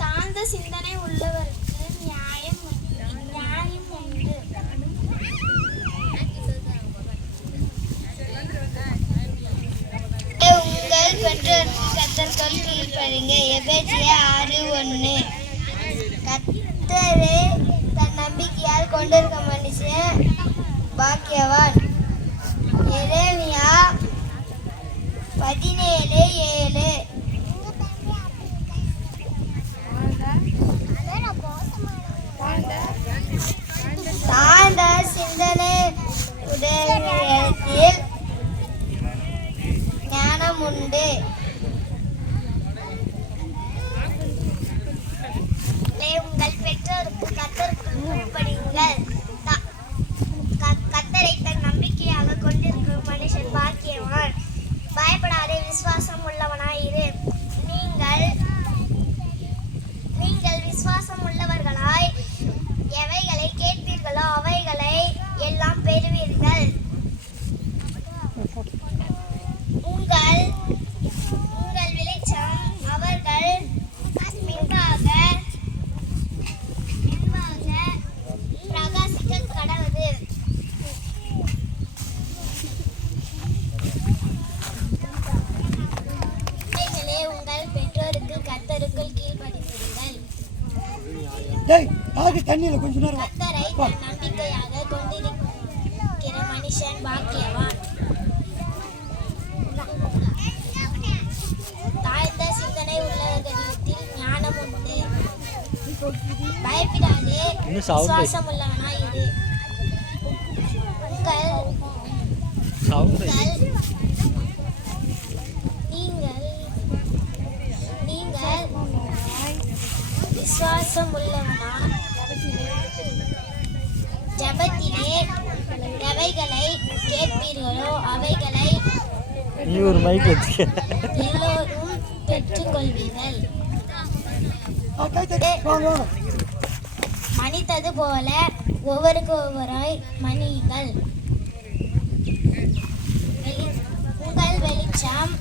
தாழ்ந்த சிந்தனை உள்ளவருக்கு நியாயம் உண்டு. உங்கள் பெற்றோருக்கு கத்தர்கள் கீழ்ப்படிங்க. எபேசியர் 6:1. கர்த்தரை தன் நம்பிக்கையால் கொண்டிருக்க மனுஷன் பாக்கியவான். எரேமியா 17:7. தாழ்ந்த சிந்தனை உடையவரிடத்தில் ஞானம் உண்டு. உங்கள் பெற்றோருக்கு கர்த்தருக்கு கீழ்ப்படியுங்கள். கர்த்தரை தன் நம்பிக்கையாக கொண்டிருக்கும் மனுஷன் பாக்கியவான். பயப்படாதே, விசுவாசம் உள்ளவனாயிரு. நீங்கள் விசுவாசம் உள்ளவர்களாய் எவைகளை கேட்பீர்களோ அவைகளை எல்லாம் பெறுவீர்கள். உங்கள் வெளிச்சம் அவர்கள் முன்பாக பிரகாசிக்க கடவுது. உங்கள் பெற்றோருக்கு கர்த்தருக்குள் கீழ்ப்படிந்தீர்கள். கர்த்தரை தன் நம்பிக்கையாக கொண்டிருக்கிற மனுஷன் பாக்கியவான். தாழ்ந்த சிந்தனை உள்ளவர்களிடத்தில் ஞானம் உண்டு. பயப்படாதே, விசுவாசம் உள்ளவனாயிரு. நீங்கள் விசுவாசம் உள்ளவனா ஜபத்திலே எவைகளை கேட்பீர்களோ அவைகளை எல்லோரும் பெற்றுக்கொள்வீர்கள். மன்னித்தது போல ஒவ்வொருக்கு ஒவ்வொருவராய் மன்னியுங்கள். உங்கள் வெளிச்சம்